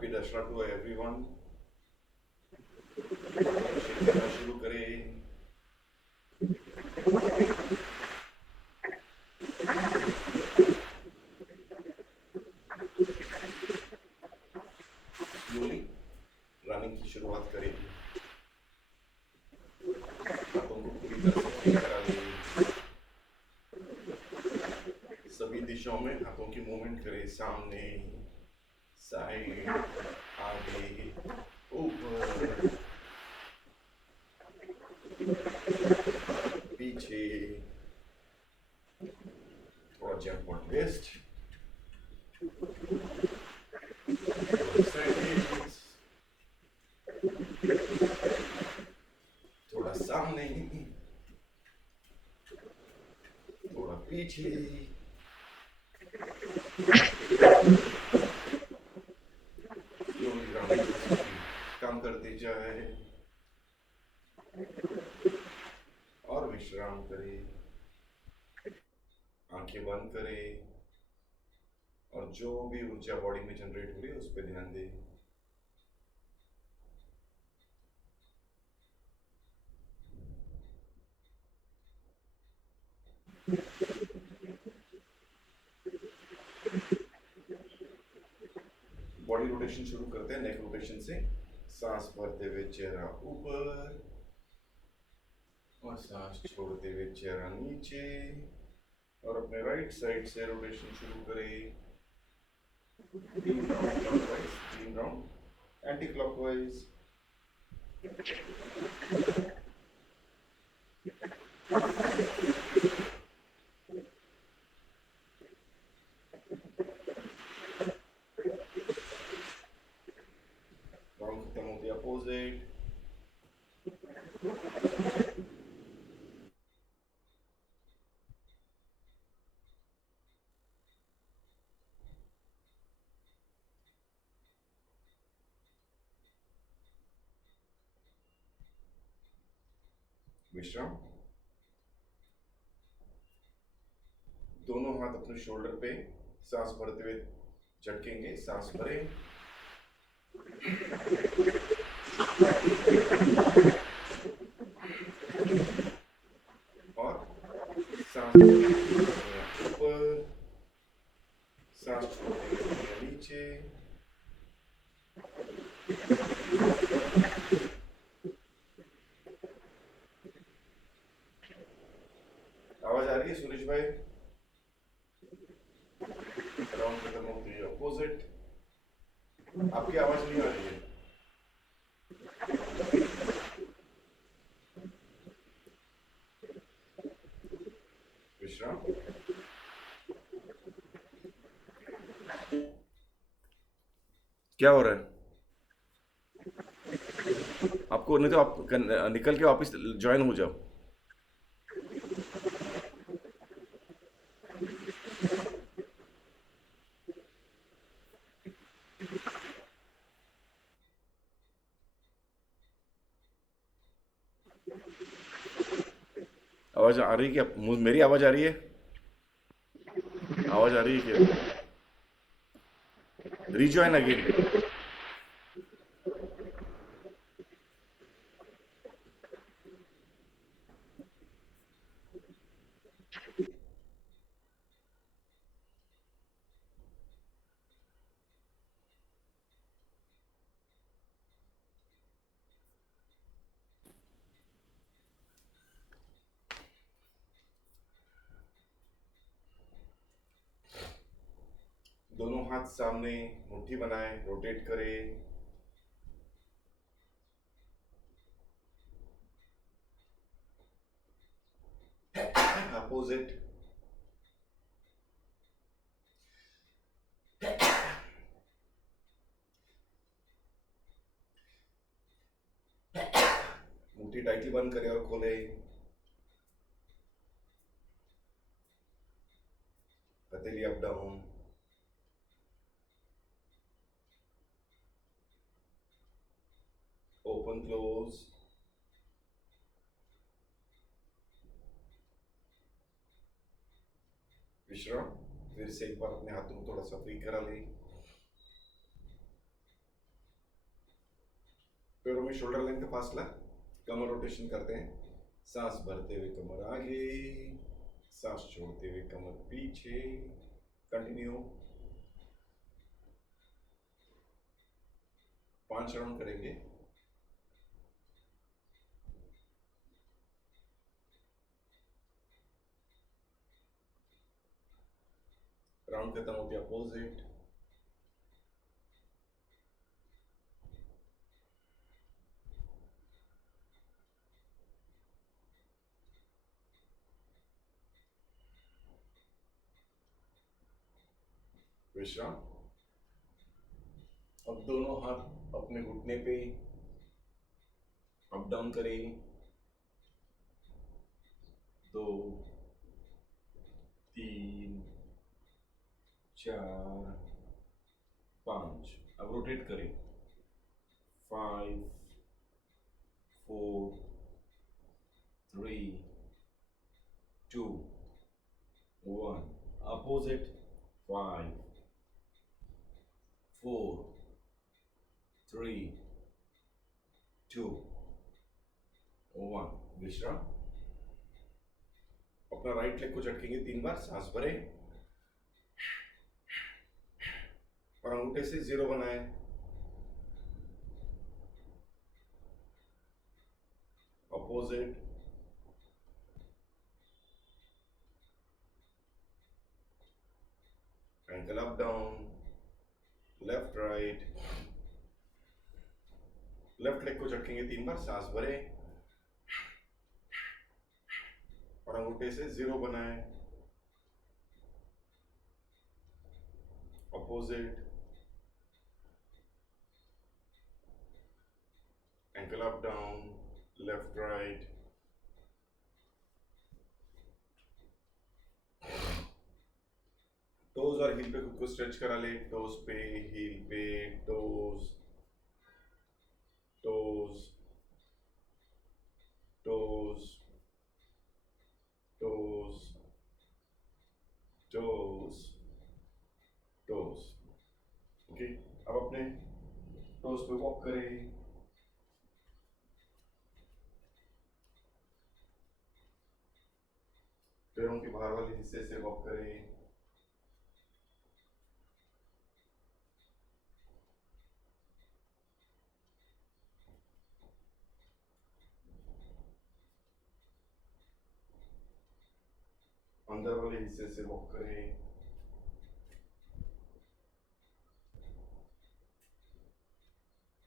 Happy Dussehra to everyone. Shake करना शुरू करें। स्लोली रनिंग की शुरुआत करें। हाथों को पूरी तरह से फ्री करा लें। सभी दिशाओं में हाथों की मूवमेंट करें। सामने, साइड, आगे, ऊपर, पीछे। थोड़ा जंप और ट्विस्ट, थोड़ा साइड, थोड़ा सामने, थोड़ा पीछे। स्लोली ग्राउंडिंग मसल्स की काम करते जाए और विश्राम करें। आंखें बंद करें और जो भी ऊर्जा बॉडी में जनरेट हो रही है उस पर ध्यान दें। बॉडी रोटेशन शुरू करते हैं नेक रोटेशन से। सांस भरते हुए चेहरा ऊपर और सांस छोड़ते हुए चेहरा नीचे। और अपने राइट साइड से रोटेशन शुरू करें। 3 round clockwise, 3 round anti clockwise. Round खत्म होते अपोजिट। विश्राम। दोनों हाथ अपने शोल्डर पे सांस भरते हुए झटकेंगे। सांस भरें और सांस भरते हुए दुनिया ऊपर, सांस छोड़ते हुए दुनिया नीचे। आवाज आ रही है सूरज भाई? राउंड खत्म होते ही अपोजिट। आपकी आवाज नहीं आ रही है। विश्राम। क्या हो रहा है आपको? नहीं तो आप निकल के वापस ज्वाइन हो जाओ। आवाज आ रही है क्या? मेरी आवाज आ रही है? आवाज आ रही है क्या? Rejoin again. दोनों हाथ सामने, मुट्ठी बनाएं, रोटेट करें। अपोजिट। मुट्ठी टाइटली बंद करें और खोलें। हथेली अप डाउन। Open close. विश्राम। फिर से एक बार अपने हाथों को थोड़ा सा फ्री करा लें। पैरों में शोल्डर लेंथ का फासला, कमर रोटेशन करते हैं। सांस भरते हुए कमर आगे, सांस छोड़ते हुए कमर पीछे। कंटिन्यू 5 राउंड करेंगे। राउंड खत्म होते अपोजिट। विश्राम। अब दोनों हाथ अपने घुटने पे अप डाउन करें। 2 3 4 5। अब रोटेट करें। 5 4 3 2 1। अपोजिट। 5 4 3 2 1। विश्राम। अपना राइट लेग को झटकेंगे 3 बार। सांस भरें और अंगूठे से 0 बनाएं। Opposite. Ankle up down, left right. Left leg को झटकेंगे 3 बार। सांस भरें और अंगूठे से 0 बनाएं। Opposite. Ankle up down, left right. Toes और हील पे खुद को स्ट्रेच करा ले। टोज पे, हील पे, toes toes toes toes toes toes. Okay, अब अपने टोज पे वॉक करें। पैरों के बाहर वाले हिस्से से वॉक करें। अंदर वाले हिस्से से वॉक करें।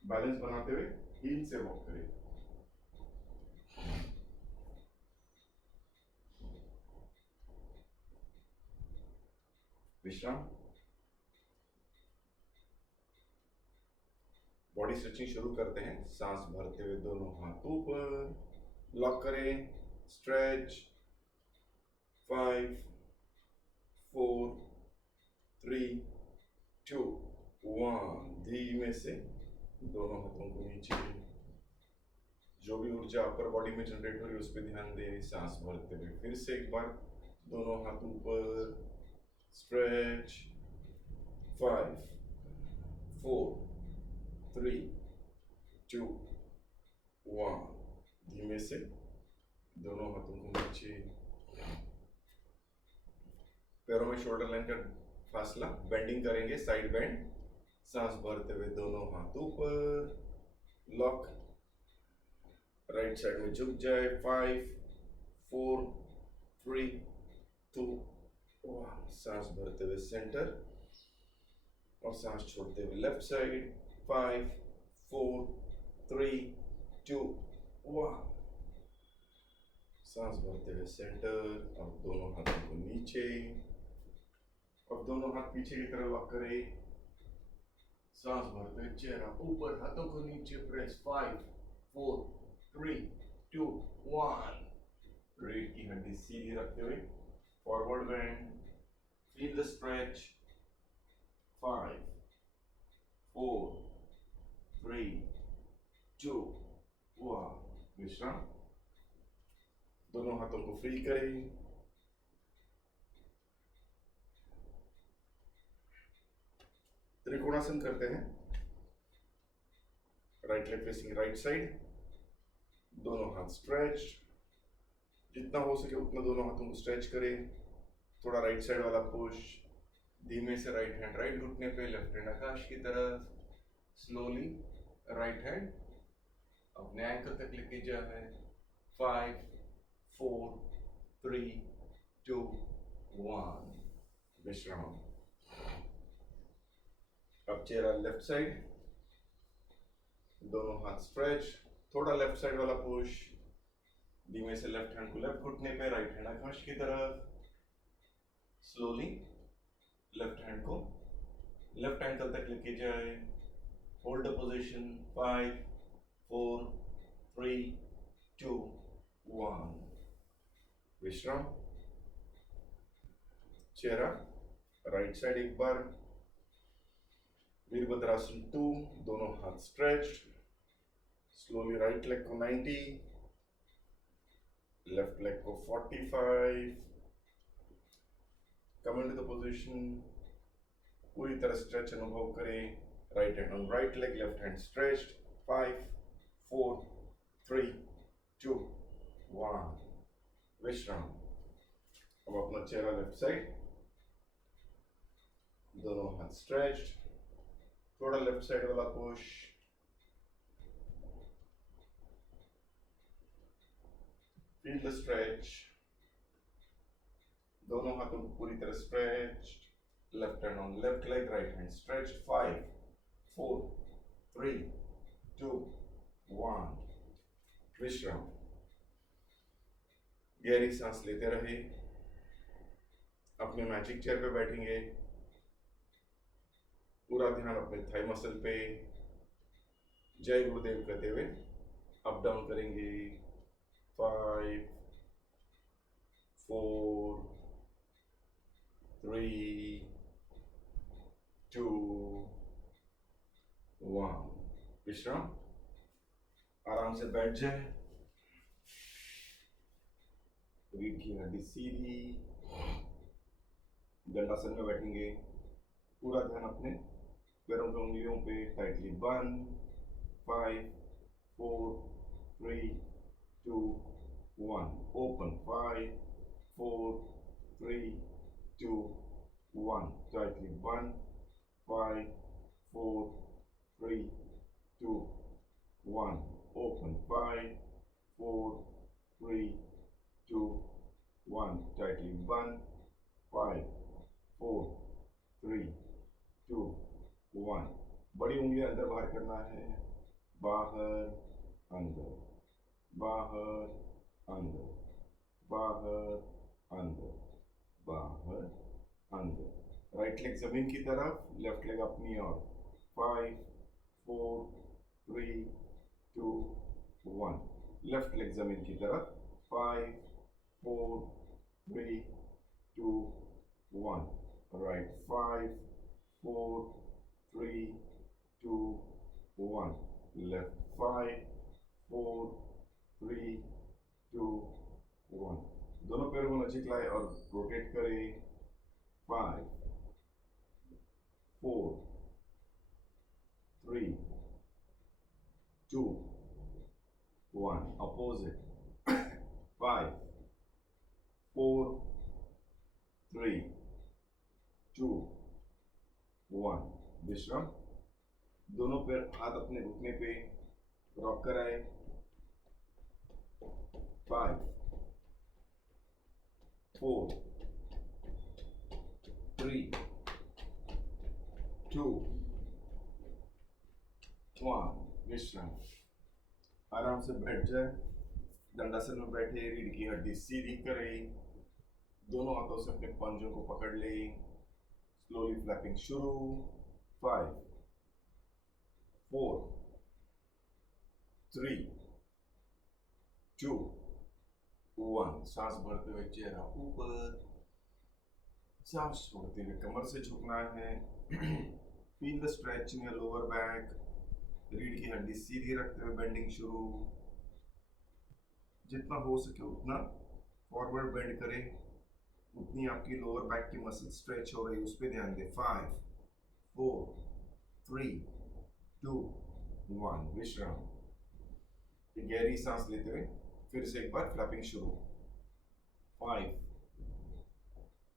बैलेंस बनाते हुए हील से वॉक करें। विश्राम। बॉडी स्ट्रेचिंग शुरू करते हैं। सांस भरते हुए दोनों हाथ ऊपर, लॉक करें, स्ट्रेच। 5 4 3 2 1। धीमे से दोनों हाथों को नीचे। जो भी ऊर्जा अपर बॉडी में जनरेट हो रही है उस पर ध्यान दें। सांस भरते हुए फिर से एक बार दोनों हाथ ऊपर, स्ट्रेच। 5 4 3 2 1। धीमे से दोनों हाथों को नीचे। पैरों में शोल्डर लाइन का फासला, बेंडिंग करेंगे, साइड बेंड। सांस भरते हुए दोनों हाथ ऊपर, लॉक। राइट साइड में झुक जाए। 5 4 3 2 1। सांस भरते हुए सेंटर और सांस छोड़ते हुए लेफ्ट साइड। 5 4 3 2 1। सांस भरते हुए सेंटर और दोनों हाथों को नीचे और दोनों हाथ पीछे की तरफ लॉक करें। सांस भरते हुए चेहरा ऊपर, हाथों को नीचे प्रेस। 5 4 3 2 1। रीढ़ की हड्डी सीधी रखते हुए forward bend, feel the stretch. 5 4 3 2 1। विश्राम। दोनों हाथों को फ्री करें। त्रिकोणासन करते हैं। Right leg facing right side, दोनों हाथ स्ट्रेच्ड, जितना हो सके उतना दोनों हाथों को स्ट्रेच करें। थोड़ा राइट साइड वाला पुश, धीमे से राइट हैंड राइट घुटने पे, लेफ्ट हैंड आकाश की तरफ, स्लोली राइट हैंड अपने एंकल तक लेके जाए। 5 4 3 2 1 विश्राम। अब चेहरा लेफ्ट साइड, दोनों हाथ स्ट्रेच, थोड़ा लेफ्ट साइड वाला पुश, धीमे से लेफ्ट हैंड को लेफ्ट घुटने पे, राइट हैंड आकाश की तरफ, स्लोली लेफ्ट हैंड को लेफ्ट एंकल तक लेके जाए। Hold the position. 5 4 3 2 1 विश्राम। चेहरा राइट साइड एक बार, वीरभद्रासन 2, दोनों हाथ स्ट्रेच्ड, स्लोली राइट लेग को 90, लेफ्ट लेग को 45, कम इनटू द पोजीशन, पूरी तरह स्ट्रेच अनुभव करें। Right hand on right leg, left hand stretched. 5 4 3 2 1 विश्राम। अब अपना चेहरा लेफ्ट साइड, दोनों हाथ स्ट्रेच्ड, थोड़ा लेफ्ट साइड वाला पुश, फील द स्ट्रेच, दोनों हाथों को पूरी तरह stretched, left hand on left leg, right hand stretched. 5 4 3 2 1 विश्राम। गहरी सांस लेते रहे। अपने मैजिक चेयर पे बैठेंगे, पूरा ध्यान अपने थाई मसल पे, जय गुरुदेव कहते हुए अप डाउन करेंगे। 5 4 3 2 1 विश्राम। आराम से बैठ जाए, रीढ़ की हड्डी सीधी, दंडासन में बैठेंगे, पूरा ध्यान अपने पैरों की उंगलियों पे टाइटली बंद। 5 4 3 2 1 ओपन। 5 4 3 2 1 टाइटली बंद। 5 4 3 2 1 open। 5 4 3 2 1 tightly bend। 5 4 3 2 1 बड़ी उंगलियां अंदर बाहर करना है, बाहर अंदर, बाहर अंदर, बाहर अंदर, बाहर अंदर। राइट लेग जमीन की तरफ, लेफ्ट लेग अपनी ओर। 5 4 3 2 1 लेफ्ट लेग जमीन की तरफ। 5 4 3 2 1 राइट। 5 4 3 2 1 लेफ्ट। 5 4 3 2 1 दोनों पैरों को नजीक लाए और रोटेट करें। 5 4 3 2 1 opposite। 5 4 3 2 1 विश्राम। दोनों पैर हाथ अपने घुटने पे रॉक कराए। 5 4 3 2 1 विश्राम। आराम से बैठ जाए, दंडासन में बैठे, रीढ़ की हड्डी सीधी करें, दोनों हाथों से अपने पंजों को पकड़ ले। स्लोली फ्लैपिंग शुरू। 5 4 3 2 1 सांस भरते हुए चेहरा ऊपर, सांस छोड़ते हुए कमर से झुकना है। Feel the stretch in your lower back. रीढ़ की हड्डी सीधी रखते हुए बेंडिंग शुरू। जितना हो सके उतना फॉरवर्ड बेंड करें, उतनी आपकी लोअर बैक की मसल स्ट्रेच हो रही है, उस पर ध्यान दें। 5 4 3 2 वन, विश्राम। गहरी सांस लेते हुए फिर से एक बार फ्लैपिंग शुरू। 5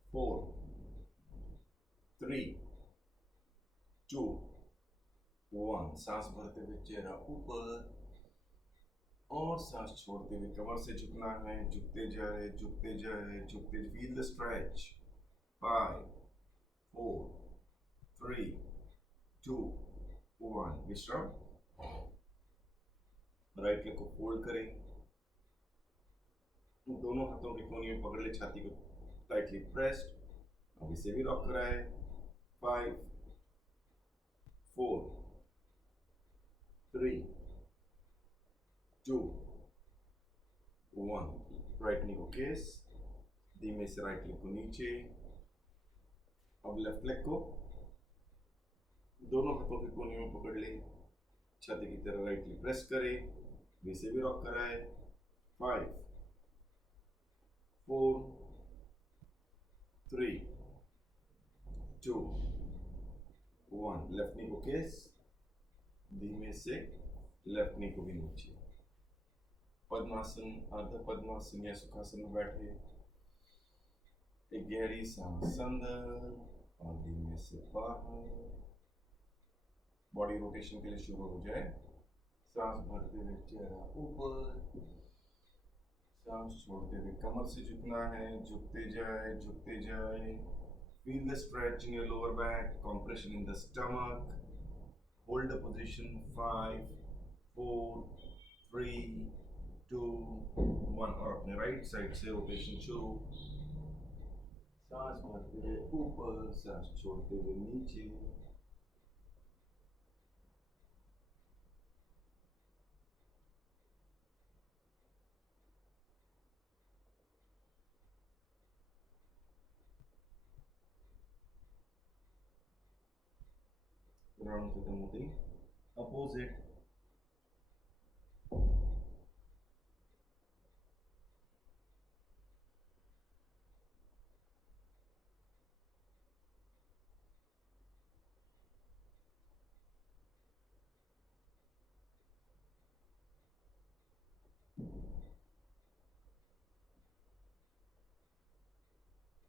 4 3 2 1। सांस भरते हुए चेहरा ऊपर और सांस छोड़ते हुए कमर से झुकना है, झुकते जाए झुकते जाए झुकते। Feel the stretch. 5 4 3 2 1। विश्राम। राइट लेग को फोल्ड करें, दोनों हाथों के कोने में पकड़ ले, छाती को टाइटली प्रेस्ड। अब इसे भी रॉक कराए। 5 4 3 2 1। राइट नी को केस, धीमे से राइट लेग को नीचे। अब लेफ्ट लेग को दोनों हाथों के कोने में पकड़ ले, छाती की तरह राइटली प्रेस करें, इसे भी रॉक कराए। 5 4 3 2 1। लेफ्ट नी को केस, धीमे से लेफ्ट नी को भी नीचे। पद्मासन, अर्ध पद्मासन या सुखासन में बैठे। एक गहरी सांस अंदर और धीमे से बाहर। बॉडी रोटेशन के लिए शुरू हो जाए। सांस भरते हुए चेहरा ऊपर, सांस छोड़ते हुए कमर से झुकना है, झुकते जाए झुकते जाए। Feel the stretch in your lower back, compression in the stomach. Hold the position. 5 4 3 2 1। और अपने राइट साइड से रोटेशन शुरू। सांस भरते हुए ऊपर, सांस छोड़ते हुए नीचे। राउंड खत्म होते ही अपोजिट।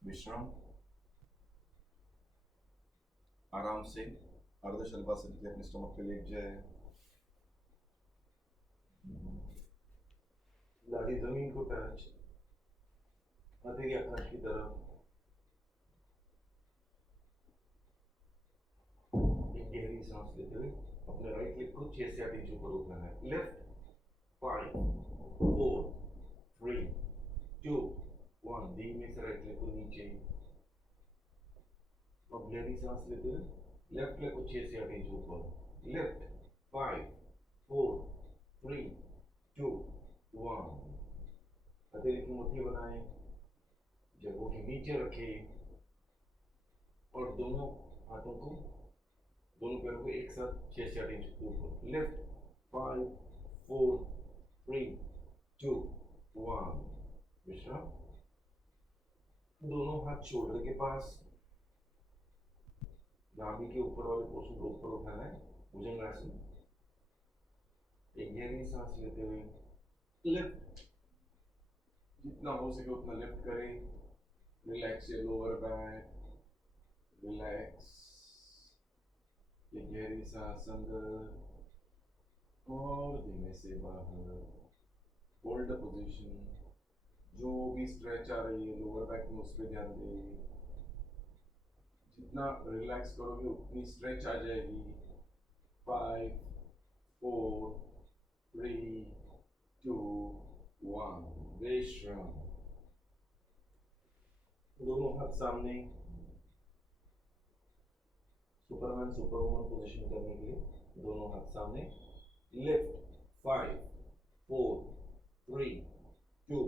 विश्राम। आराम से अर्ध शलभासन के अपने स्टमक पे लेट जाए। दाढ़ी जमीन को टच, हथेली आकाश की तरफ। एक गहरी सांस लेते हुए अपने राइट लेग को 6 से 8 इंच ऊपर उठना है। लेफ्ट। 5 4 3 2 1। धीमे से राइट लेग को नीचे। अब गहरी सांस लेते हुए लेफ्ट लेग को 6 से 8 इंच ऊपर। लेफ्ट। 5 4 3 2 1। हथेली की मुट्ठी बनाएं, जबड़ों के नीचे रखें और दोनों हाथों को, दोनों पैरों को एक साथ 6 से 8 इंच ऊपर। लेफ्ट। 5 4 3 2 1। विश्राम। दोनों हाथ शोल्डर के पास, नाभि के ऊपर वाले पोर्शन को ऊपर उठाना है, भुजंगासन। एक गहरी सांस लेते हुए लिफ्ट, जितना हो सके उतना लिफ्ट करें। Relax your lower back, relax. एक गहरी सांस अंदर और धीमे से बाहर। Hold the position. जो भी स्ट्रेच आ रही है लोअर बैक में, उस पर ध्यान दें। जितना रिलैक्स करोगे उतनी स्ट्रेच आ जाएगी। 5 4 3 2 1। विश्राम। दोनों हाथ सामने, सुपरमैन सुपरवुमन पोजीशन करने के लिए दोनों हाथ सामने। लिफ्ट। 5 4 3 2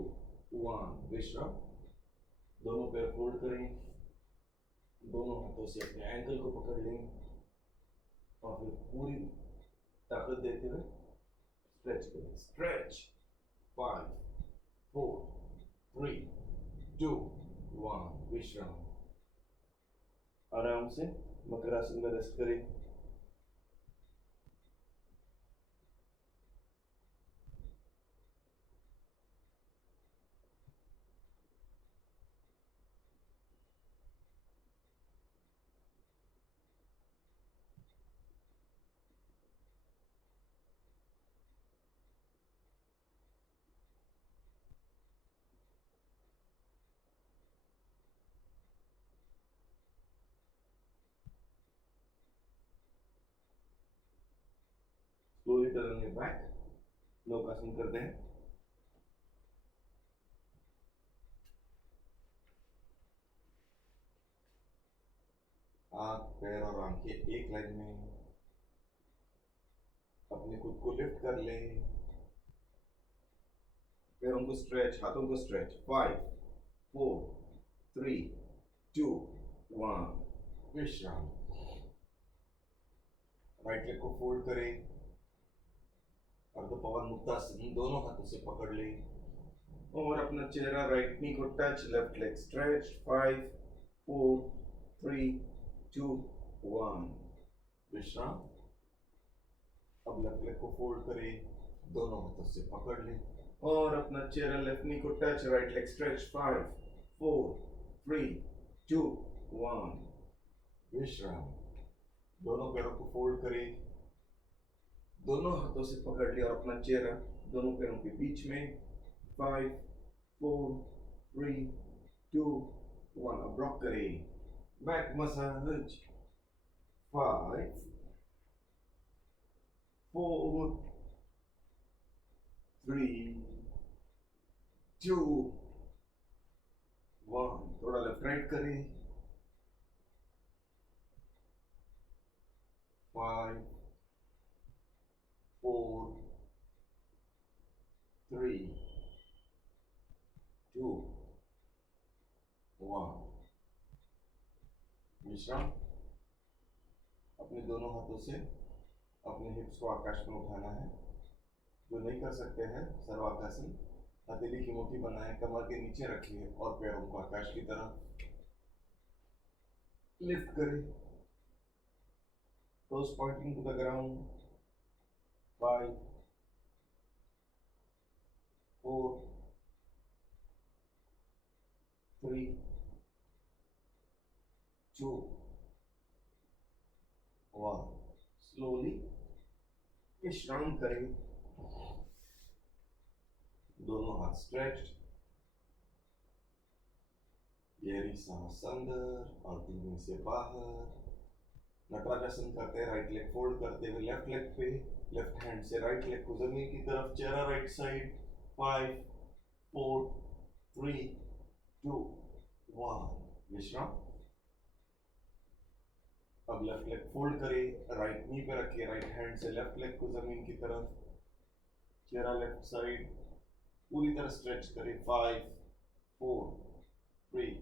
1। विश्राम। दोनों पैर फोल्ड करें, दोनों हाथों से अपने एंकल को पकड़ लें और फिर पूरी ताकत देते हुए स्ट्रेच करें। स्ट्रेच। 5 4 3 2 1। विश्राम। आराम से मकरासन में रेस्ट करें। Slowly turn on your back. नौकासन करते हैं. आंख, पैर और आंखें एक लाइन में. अपने खुद को लिफ्ट कर लें. पैरों को स्ट्रेच, हाथों को स्ट्रेच. 5, 4, 3, 2, 1. विश्राम. राइट लेग को फोल्ड करें. अर्धपवन मुक्तासन दोनों हाथों से पकड़ लें और अपना चेहरा राइट नी को टच. Left leg stretch. 5, 4, 3, 2, 1. विश्राम. अब लेफ्ट लेग को फोल्ड करें. दोनों हाथों से पकड़ लें और अपना चेहरा लेफ्ट नी को टच. Right leg stretch. 5, 4, 3, 2, 1. विश्राम. दोनों पैरों को फोल्ड करें. दोनों हाथों से पकड़ लिया और अपना चेहरा दोनों पैरों के बीच में. 5, 4, 3, 2, 1. अब रॉक करें. Back massage. 5, 4, 3, 2, 1. थोड़ा लेफ्ट राइट करें. 5, 4, 3, 2, 1. विश्राम. अपने दोनों हाथों से अपने हिप्स को आकाश में उठाना है. जो नहीं कर सकते हैं सर्वाकासन, हथेली की मुट्ठी बनाएं, कमर के नीचे रखिए और पैरों को आकाश की तरफ लिफ्ट करें. toes pointing to the ground. 5, 4, 3, 2, 1. Slowly विश्राम करें. दोनों हाथ स्ट्रेच्ड. गहरी सांस अंदर और धीमे से बाहर. नटराजासन करते हैं. राइट लेग फोल्ड करते हुए लेफ्ट लेग पे. लेफ्ट हैंड से राइट लेग को जमीन की तरफ. चेहरा राइट साइड. 5, 4, 3, 2, 1. विश्राम. अब लेफ्ट लेग फोल्ड करें. राइट नी पे रखिए. राइट हैंड से लेफ्ट लेग को जमीन की तरफ. चेहरा लेफ्ट साइड. पूरी तरह स्ट्रेच करें. 5, 4, 3,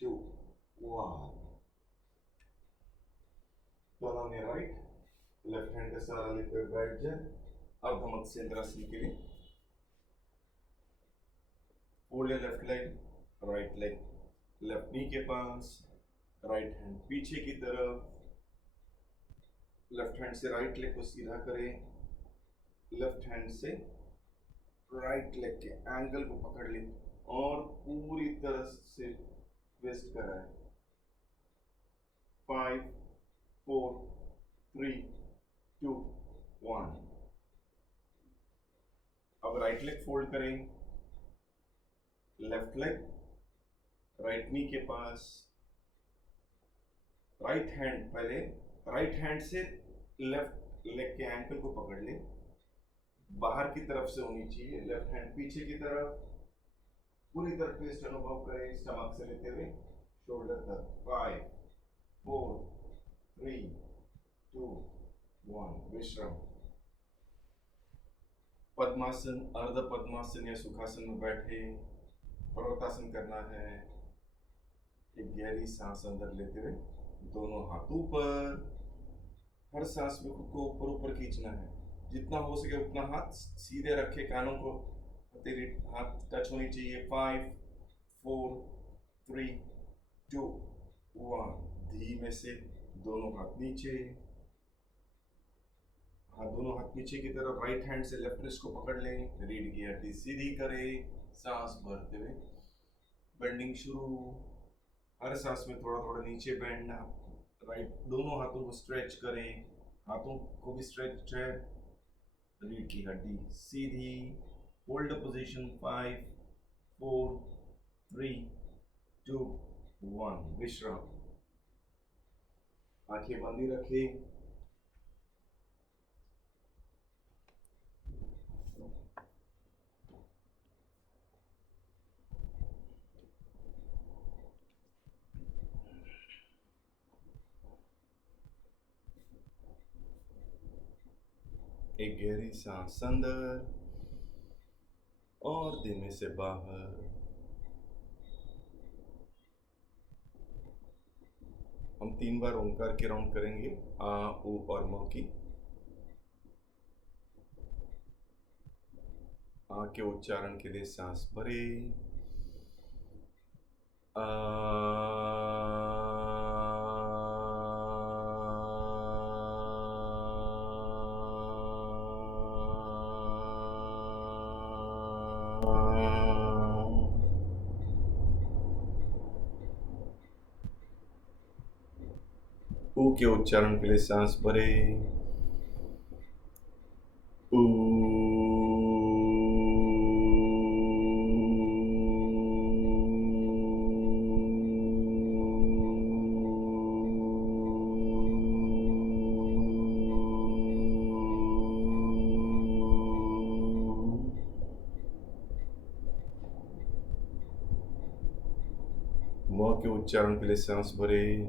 2, 1. Turn on your right. Left hand का सहारा लेते हुए बैठ जाए. अब हम सेंद्रासन के लिए fold left leg. Right leg left नी के पास. राइट हैंड पीछे की तरफ. लेफ्ट हैंड से राइट लेग को सीधा करें. लेफ्ट हैंड से राइट लेग के एंगल को पकड़ लें और पूरी तरह से ट्विस्ट कराएं. 5, 4, 3, 2, 1. अब राइट लेग फोल्ड करें. लेफ्ट लेग राइट नी के पास. राइट हैंड पहले राइट हैंड से लेफ्ट लेग के एंकल को पकड़ ले. बाहर की तरफ से होनी चाहिए. लेफ्ट हैंड पीछे की तरफ. पूरी तरह ट्विस्ट अनुभव करें स्टमक से लेते हुए शोल्डर तक. 5, 4, 3, 2, 1. विश्राम. पद्मासन, अर्ध पद्मासन या सुखासन में बैठे. पर्वतासन करना है. एक गहरी सांस अंदर लेते हुए दोनों हाथ ऊपर. हर सांस में खुद को ऊपर ऊपर खींचना है. जितना हो सके उतना हाथ सीधे रखे. कानों को हथेली हाथ टच होनी चाहिए. 5, 4, 3, 2, 1. धीमे से दोनों हाथ नीचे. दोनों हाथ पीछे की तरफ. राइट हैंड से लेफ्ट रिस्ट को पकड़ लें. रीढ़ की हड्डी सीधी करें. सांस भरते हुए बेंडिंग शुरू. हर सांस में थोड़ा थोड़ा नीचे बेंड. राइट दोनों हाथों को स्ट्रेच करें. हाथों को भी स्ट्रेच है. रीढ़ की हड्डी सीधी. Hold position. 5, 4, 3, 2, 1. विश्राम. आंखें बंदी रखें. एक गहरी सांस अंदर और धीमे से बाहर। हम 3 बार ओंकार के राउंड करेंगे, आ उ और म की। आ के उच्चारण के लिए सांस भरें। ऊ के उच्चारण के लिए सांस भरें। ऊ। म के उच्चारण के लिए सांस भरें।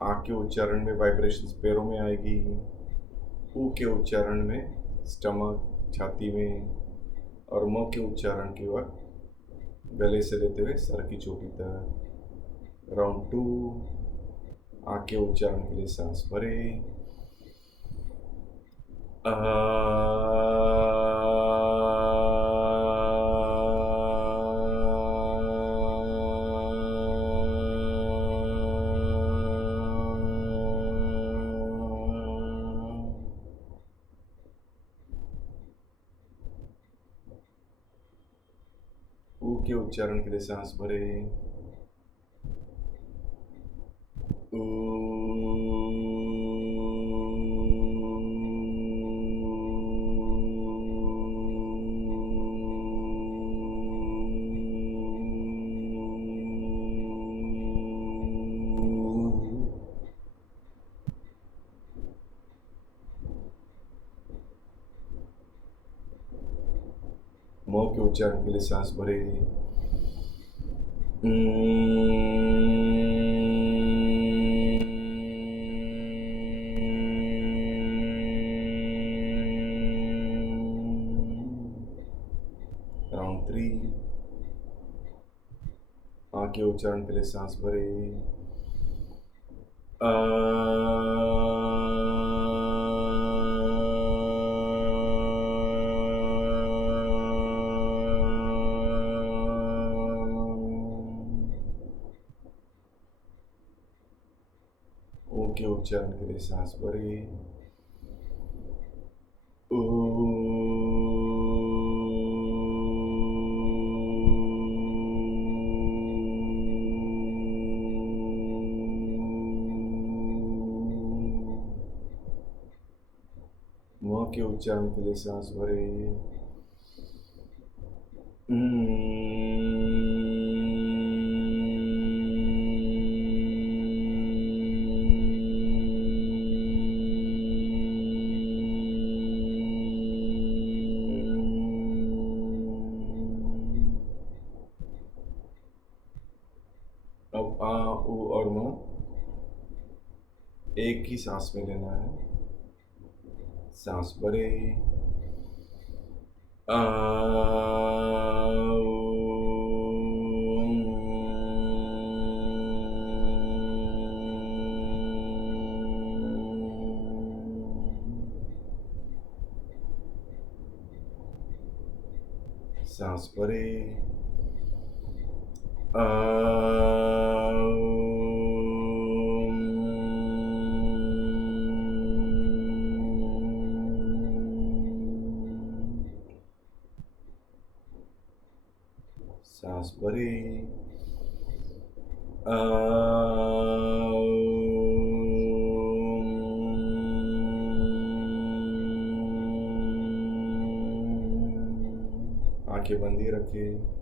आ के उच्चारण में वाइब्रेशंस पैरों में आएगी। ऊ के उच्चारण में स्टमक, छाती में, और म के उच्चारण की ओर गले से लेते हुए सर की चोटी तक। राउंड 2। आ के उच्चारण के लिए सांस भरें। ऊ के उच्चारण के लिए सांस भरें। म के उच्चारण के लिए सांस भरें। राउंड 3। आ के उच्चारण के लिए सांस भरें। ओ के उच्चारण के लिए सांस भरें। म के उच्चारण के लिए सांस भरें। अब आ उ और म एक ही सांस में लेना है। सांस भरें। सांस भरें। सांस भरें। आंखें बंद ही रखें।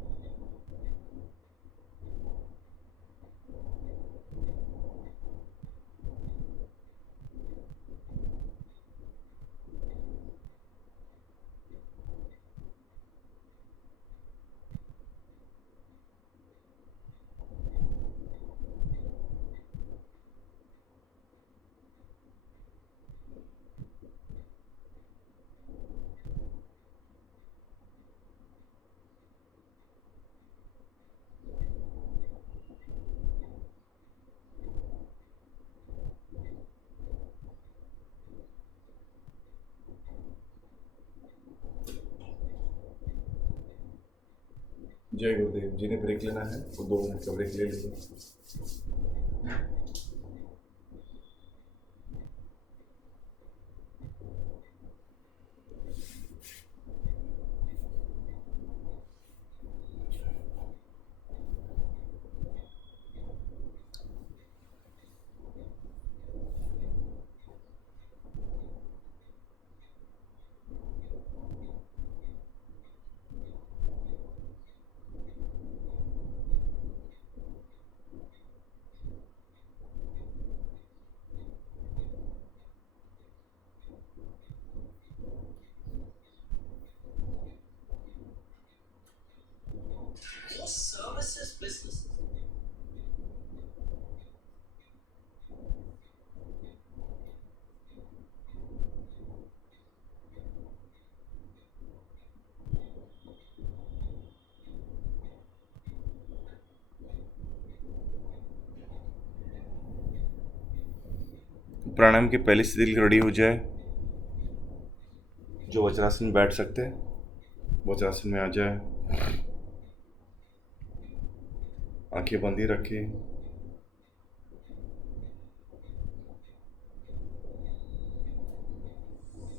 जय गुरुदेव। जिन्हें ब्रेक लेना है वो 2 मिनट का ब्रेक ले लीजिए। Services business. प्राणायाम की पहली स्थिति रेडी हो जाए। जो वज्रासन में बैठ सकते हैं वज्रासन में आ जाए। आंखें बंद ही रखें।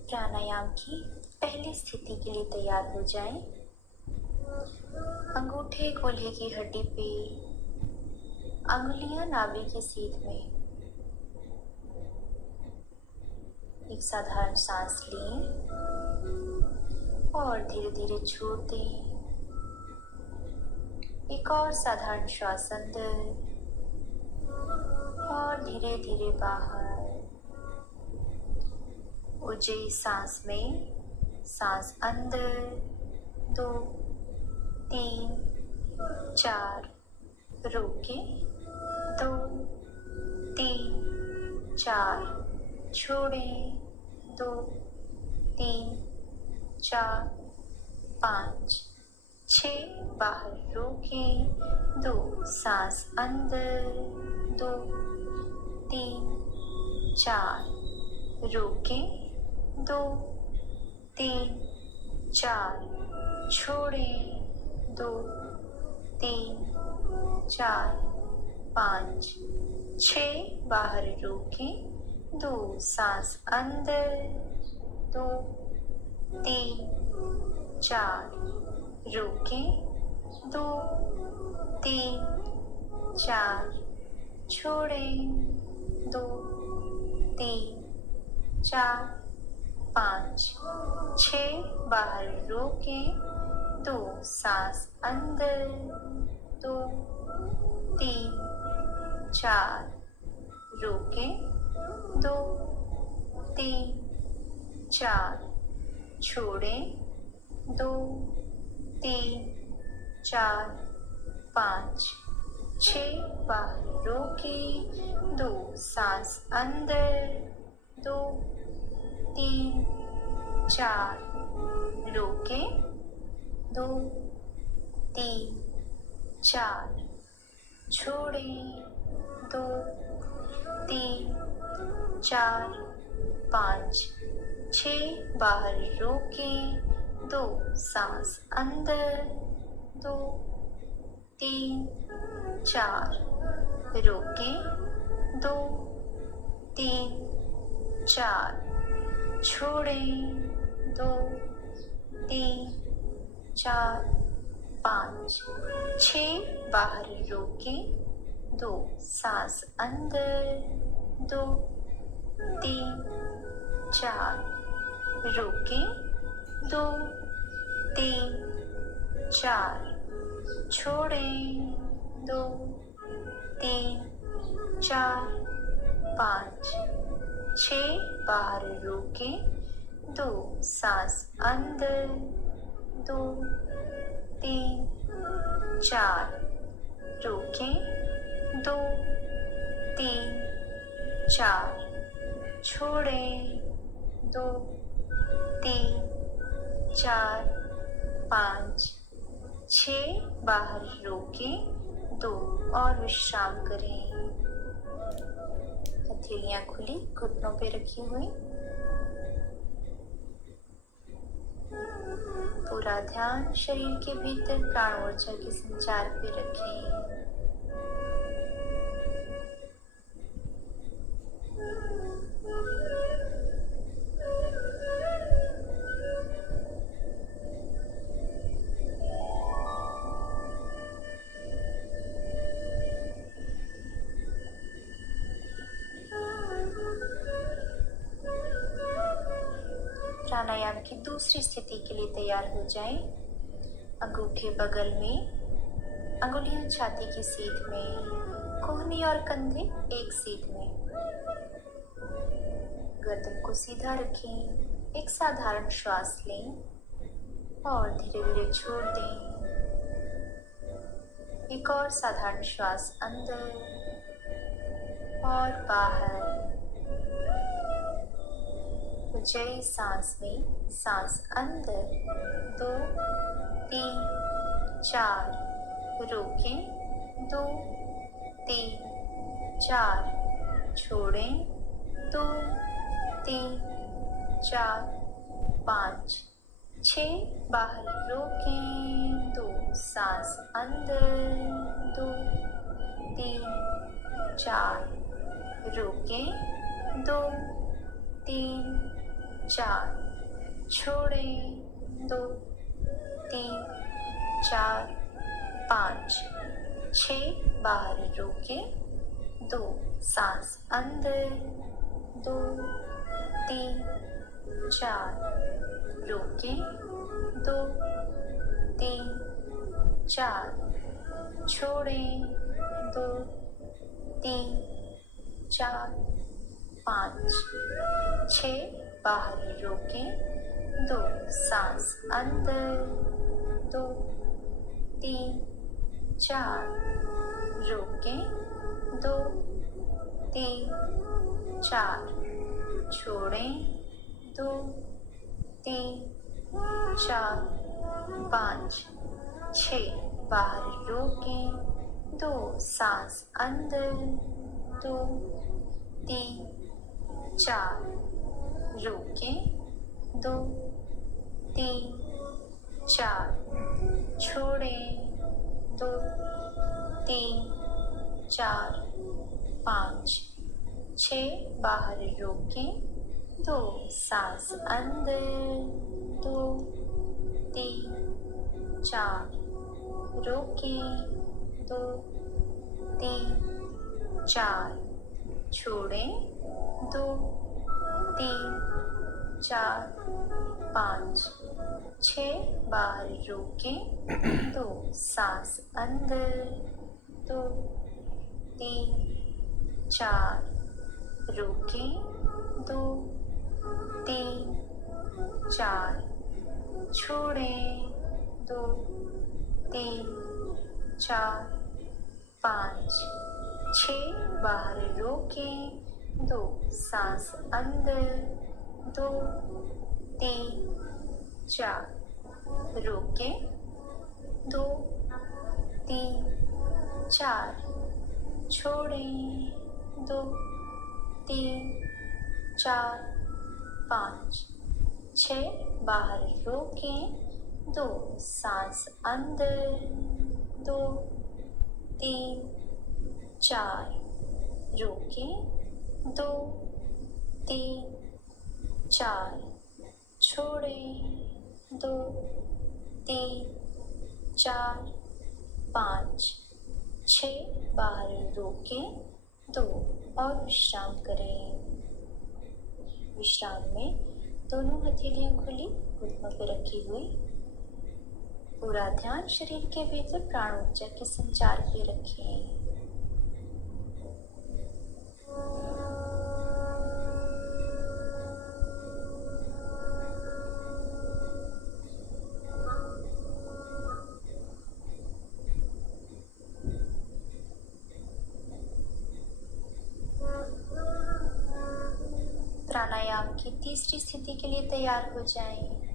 प्राणायाम की पहली स्थिति के लिए तैयार हो जाएं। अंगूठे कोल्हे की हड्डी पे, अंगुलियां नाभि की सीध में। एक साधारण सांस लें और धीरे धीरे छोड़ दें। एक और साधारण श्वास अंदर और धीरे धीरे बाहर। ऊंची सांस में सांस अंदर 2, 3, 4, रोके 2, 3, 4, छोड़ें 2, 3, 4, 5, 6, बाहर रोकें 2, सांस अंदर 2, 3, 4, रोकें 2, 3, 4, छोड़ें 2, 3, 4, 5, 6, बाहर रोकें 2, सांस अंदर 2, 3, 4, रोकें 2, 3, 4, छोड़ें 2, 3, 4, 5, 6, बाहर रोकें 2, सांस अंदर 2, 3, 4, रोकें 2, 3, 4, छोड़ें 2, 3, 4, 5, 6, बाहर रोकें 2, सांस अंदर 2, 3, 4, रोकें 2, 3, 4, छोड़ें 2, 3, 4, 5, 6, बाहर रोकें 2, सांस अंदर 2, 3, 4, रोकें 2, 3, 4, छोड़ें 2, 3, 4, 5, 6, बाहर रोकें 2, सांस अंदर 2, 3, 4, रोकें 2, 3, 4, छोड़ें 2, 3, 4, 5, 6, बाहर रोकें 2, सांस अंदर 2, 3, 4, रोकें 2, 3, 4, छोड़ें 2, 3, 4, 5, 6, बाहर रोकें 2 और विश्राम करें। हथेलियां खुली, घुटनों पे रखी हुई। पूरा ध्यान शरीर के भीतर प्राण ऊर्जा के संचार पे रखें। प्राणायाम की दूसरी स्थिति के लिए तैयार हो जाएं। अंगूठे बगल में, अंगुलियां छाती की सीध में, कोहनी और कंधे एक सीध में। गर्दन को सीधा रखें, एक साधारण श्वास लें और धीरे धीरे छोड़ दें। एक और साधारण श्वास अंदर और बाहर। ऊंचाई सांस में, सांस अंदर 2 3 4, रोकें 2 3 4, छोड़ें 2 3 4 5 6, बाहर रोकें 2, सांस अंदर 2 3 4, रोकें 2 3 4, छोड़ें 2 3 4 5 6, बाहर रोकें 2, सांस अंदर 2 3 4, रोकें 2 3 4, छोड़ें 2 3 4 5 6, बाहर रोकें 2, सांस अंदर 2 3 4, रोकें 2 3 4, छोड़ें 2 3 4 5 6, बाहर रोकें 2, सांस अंदर 2 3 4, रोकें 2 3 4, छोड़ें 2 3 4 5 6, बाहर रोकें 2, सांस अंदर 2 3 4, रोकें 2 3 4, छोड़ें 2 3 4 5 6, बाहर रोकें 2, सांस अंदर 2 3 4, रोकें 2 3 4, छोड़ें 2 3 4 5 6, बाहर रोकें 2, सांस अंदर 2 3 4, रोकें 2 3 4, छोड़ें 2 3 4 5 6, बाहर रोकें 2, सांस अंदर 2 3 4, रोकें 2 3 4, छोड़ें 2 3 4 5 6, बाहर रोकें 2 और विश्राम करें। विश्राम में दोनों हथेलियां खुली घुटनों पर रखी हुई। पूरा ध्यान शरीर के भीतर प्राण ऊर्जा के संचार पे रखें। प्राणायाम की तीसरी स्थिति के लिए तैयार हो जाएं।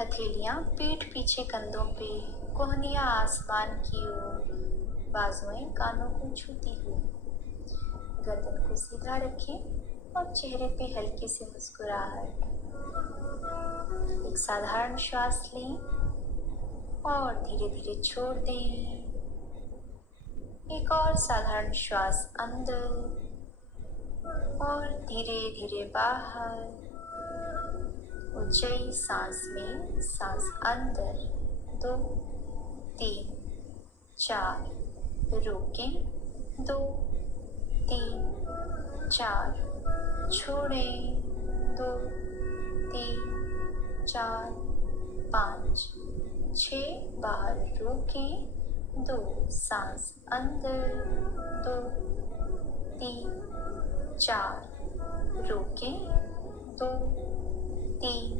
हथेलियां पीठ पीछे कंधों पे, कोहनियां आसमान की ओर, बाजुएं कानों को छूती हुई। गर्दन को सीधा रखें और चेहरे पे हल्की सी मुस्कुराहट। एक साधारण श्वास लें और धीरे धीरे छोड़ दें। एक और साधारण श्वास अंदर और धीरे धीरे बाहर। ऊंचाई सांस में सांस अंदर 2 3 4 रोकें 2 3 4 छोड़ें 2 3 4 5 6 बाहर रोकें 2 सांस अंदर 2 3 4 रोकें 2 3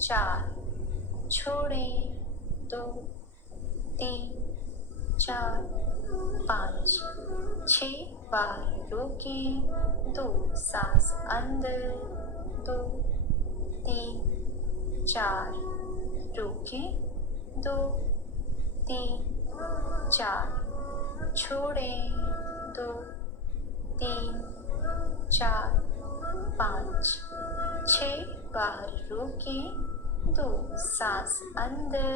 4 छोड़ें 2 3 4 5 6 बाहर रोकें 2 सांस अंदर 2 3 4 रोकें 2 3 4 छोड़ें 2 3 4 5 6 बाहर रोकें 2 सांस अंदर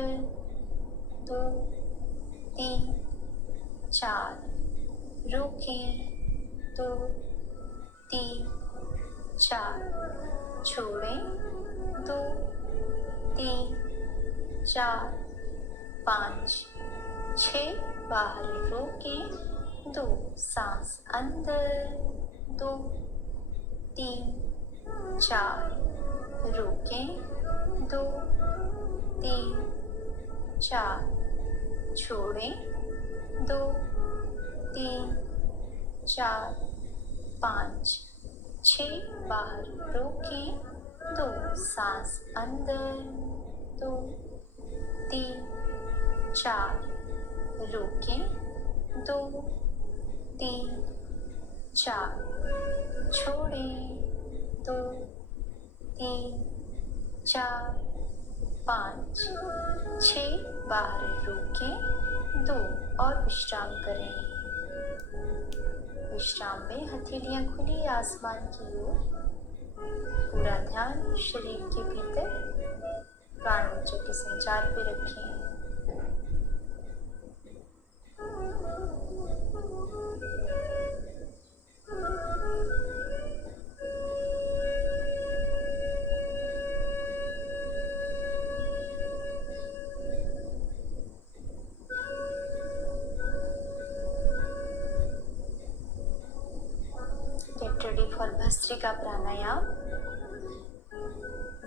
2 3 4 रोकें 2 3 4 छोड़ें 2 3 4 5 6 बाहर रोकें 2 सांस अंदर 2 3 4 रोकें 2 3 4 छोड़ें 2 3 4 5 6 बाहर रोकें 2 सांस अंदर 2 3 4 रोकें 2 3 4 छोड़ें 2 3 4 5 6 बाहर रोकें 2 और विश्राम करें। विश्राम में हथेलियां खुली आसमान की ओर। पूरा ध्यान शरीर के भीतर प्राणों के संचार पे रखें। Get ready for भस्त्रिका प्राणायाम।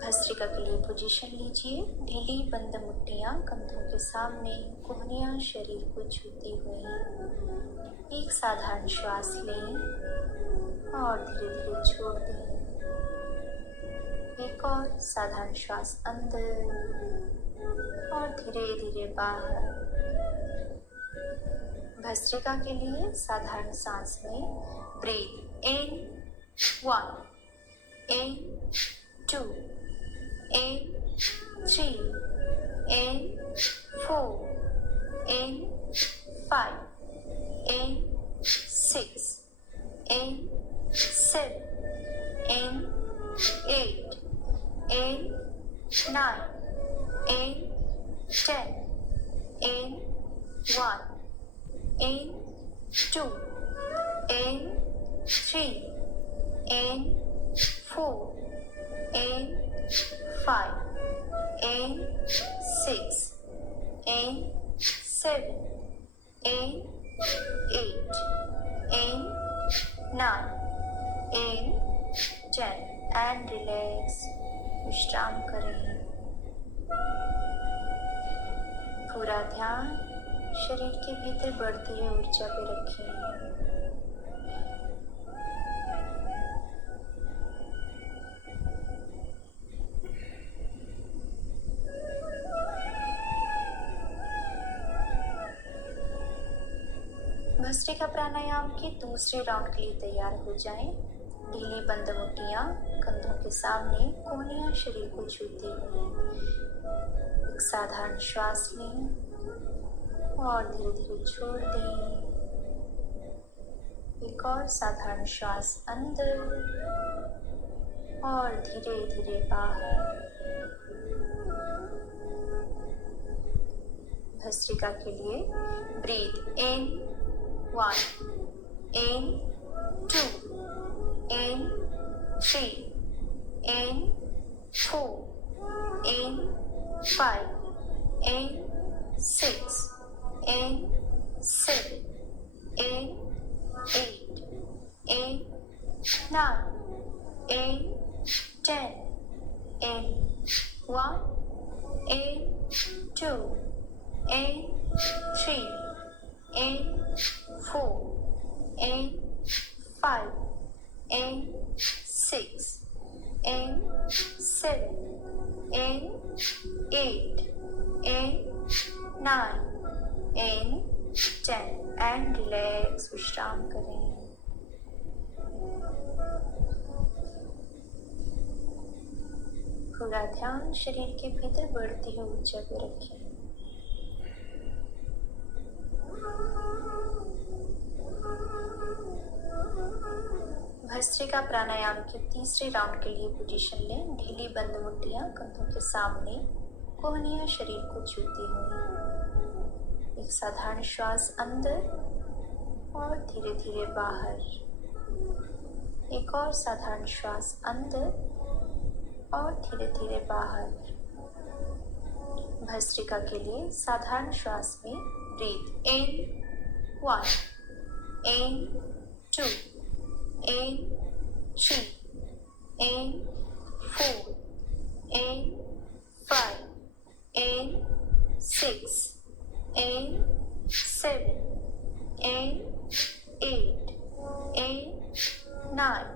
भस्त्रिका के लिए पोजीशन लीजिए। ढीली बंद मुट्ठियां कंधों के सामने, कोहनियां शरीर को छूती हुई। एक साधारण श्वास लें और धीरे धीरे छोड़ दें। एक और साधारण श्वास अंदर और धीरे धीरे बाहर। भस्त्रिका के लिए साधारण सांस में breathe in 1 in 2 in 3 in 4 in 5 in 6 in 7 in 8 in 9 in 10 in 1 in 2 in 3 in 4 in 5 in 6 in 7 in 8 in 9 in 10 and relax। विश्राम करें। पूरा ध्यान शरीर के भीतर बढ़ती हुई ऊर्जा पे रखें। भस्त्रिका प्राणायाम के दूसरे राउंड के लिए तैयार हो जाएं। ढीली बंद मुट्ठियां कंधों के सामने, कोहनियां शरीर को छूती हुई। एक साधारण श्वास लें और धीरे धीरे छोड़ दें। एक और साधारण श्वास अंदर और धीरे धीरे बाहर। भस्त्रिका के लिए breathe in 1, in 2, in 3, in 4, in 5, in 6, in 7, in 8, in 9, in 10, in 1, in 2, in 3, in 4, in 5, in 6, in 7, in 8, in 9, in 10 and relax, विश्राम करें। पूरा ध्यान शरीर के भीतर बढ़ती हुई ऊर्जा पे रखें। भस्त्रिका प्राणायाम के तीसरे राउंड के लिए पोजीशन लें। ढीली बंद मुट्ठियां कंधों के सामने, कोहनियां शरीर को छूती हुई। एक साधारण श्वास अंदर और धीरे धीरे बाहर। एक और साधारण श्वास अंदर और धीरे धीरे बाहर। भस्त्रिका के लिए साधारण श्वास में breathe in 1, in 2, in 3, in 4, in 5, in 6, in 7, in 8, in 9,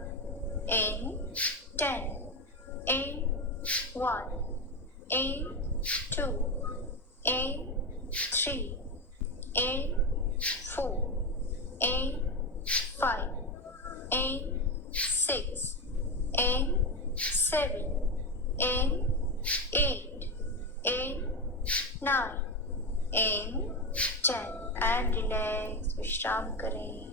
in 10, in 1, in 2, in 3, in 4, in 5, in 6, in 7, in 8, in 9, in 10 and relax, विश्राम करें।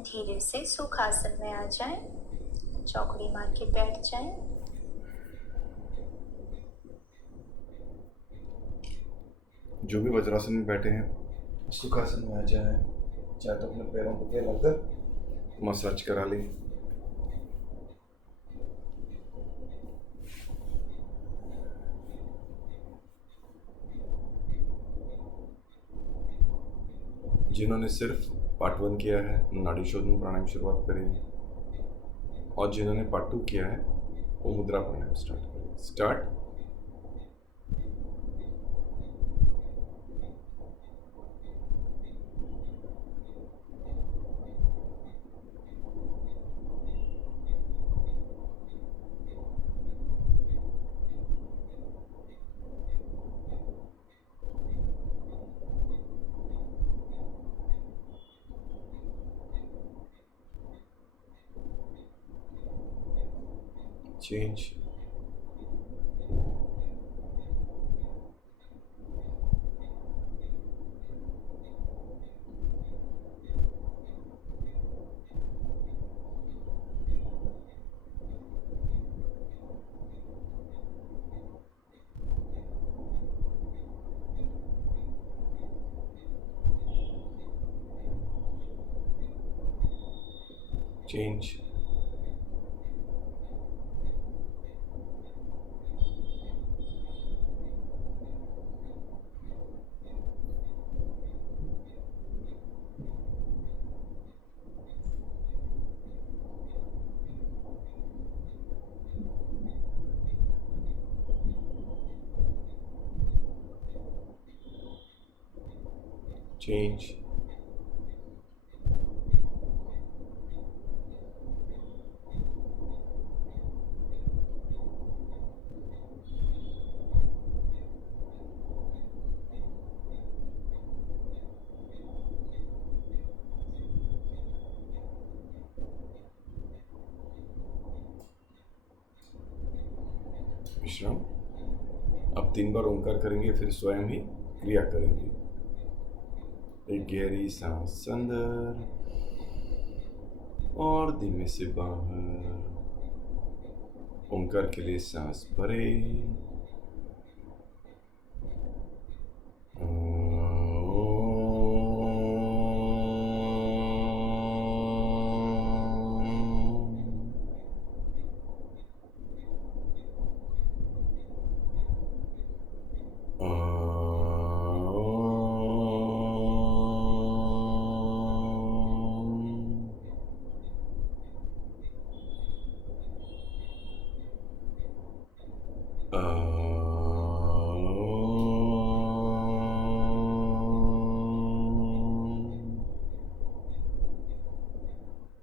धीरे से सुखासन में आ जाएं, चौकड़ी मार के बैठ जाएं। जो भी वज्रासन में बैठे हैं सुखासन में आ जाए। चाहे तो अपने पैरों को पैर रखकर मसाज करा लें। जिन्होंने सिर्फ पार्ट 1 किया है नाड़ी शोधन प्राणायाम शुरुआत करें, और जिन्होंने पार्ट 2 किया है वो मुद्रा प्राणायाम स्टार्ट करें। स्टार्ट। चेंज। चेंज। Change. विश्राम। अब 3 बार ओंकार करेंगे, फिर स्वयं ही क्रिया करेंगे। एक गहरी सांस अंदर और धीमे से बाहर। ओंकार के लिए सांस भरे